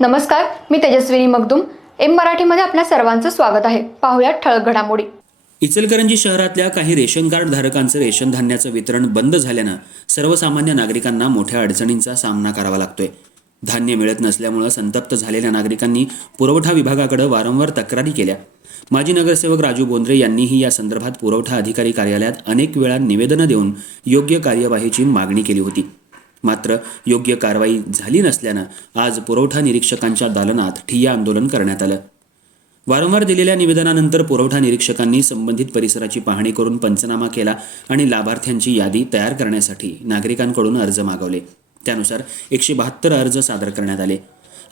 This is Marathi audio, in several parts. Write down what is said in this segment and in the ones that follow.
नमस्कार मी तेजस्विनी मगदुम. एम मराठीमध्ये आपल्या सर्वांचं स्वागत आहे. पाहुयात ठळक घडामोडी. इचलकरंजी शहरातल्या काही रेशन कार्ड धारकांचं रेशन धान्याचं वितरण बंद झाल्यानं सर्वसामान्य नागरिकांना मोठ्या अडचणींचा सामना करावा लागतोय. धान्य मिळत नसल्यामुळं संतप्त झालेल्या नागरिकांनी पुरवठा विभागाकडे वारंवार तक्रारी केल्या. माजी नगरसेवक राजू बोंद्रे यांनीही या संदर्भात पुरवठा अधिकारी कार्यालयात अनेक वेळा निवेदनं देऊन योग्य कार्यवाहीची मागणी केली होती. मात्र योग्य कारवाई झाली नसल्यानं आज पुरवठा निरीक्षकांच्या दालनात ठिय्या आंदोलन करण्यात आलं. वारंवार दिलेल्या निवेदनानंतर पुरवठा निरीक्षकांनी संबंधित परिसराची पाहणी करून पंचनामा केला आणि लाभार्थ्यांची यादी तयार करण्यासाठी नागरिकांकडून अर्ज मागवले. त्यानुसार एकशे बहात्तर अर्ज सादर करण्यात आले.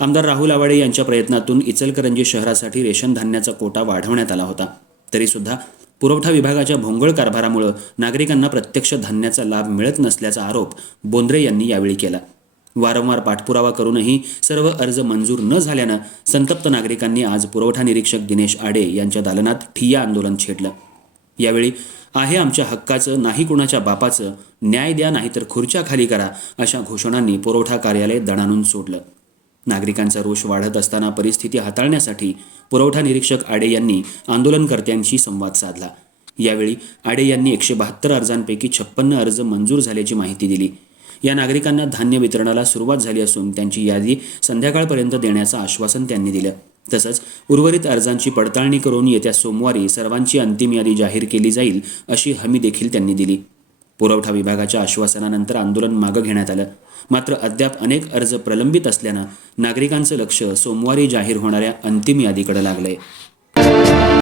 आमदार राहुल आवाडे यांच्या प्रयत्नातून इचलकरंजी शहरासाठी रेशन धान्याचा कोटा वाढवण्यात आला होता. तरीसुद्धा पुरवठा विभागाच्या भोंगळ कारभारामुळं नागरिकांना प्रत्यक्ष धान्याचा लाभ मिळत नसल्याचा आरोप बोंद्रे यांनी यावेळी केला. वारंवार पाठपुरावा करूनही सर्व अर्ज मंजूर न झाल्यानं संतप्त नागरिकांनी आज पुरवठा निरीक्षक दिनेश आडे यांच्या दालनात ठिय्या आंदोलन छेडलं. यावेळी आहे आमच्या हक्काचं नाही कुणाच्या बापाचं न्याय द्या नाहीतर खुर्च्या खाली करा अशा घोषणांनी पुरवठा कार्यालय दणानून सोडलं. नागरिकांचा रोष वाढत असताना परिस्थिती हाताळण्यासाठी पुरवठा निरीक्षक आडे यांनी आंदोलनकर्त्यांशी संवाद साधला. यावेळी आडे यांनी एकशे बहात्तर अर्जांपैकी छप्पन्न अर्ज मंजूर झाल्याची माहिती दिली. या नागरिकांना धान्य वितरणाला सुरुवात झाली असून त्यांची यादी संध्याकाळपर्यंत देण्याचं आश्वासन त्यांनी दिलं. तसंच उर्वरित अर्जांची पडताळणी करून येत्या सोमवारी सर्वांची अंतिम यादी जाहीर केली जाईल अशी हमी देखील त्यांनी दिली. पुरवठा विभागाच्या आश्वासनानंतर आंदोलन मागं घेण्यात आलं. मात्र अद्याप अनेक अर्ज प्रलंबित असल्यानं नागरिकांचं लक्ष सोमवारी जाहीर होणाऱ्या अंतिम यादीकडे लागलंय.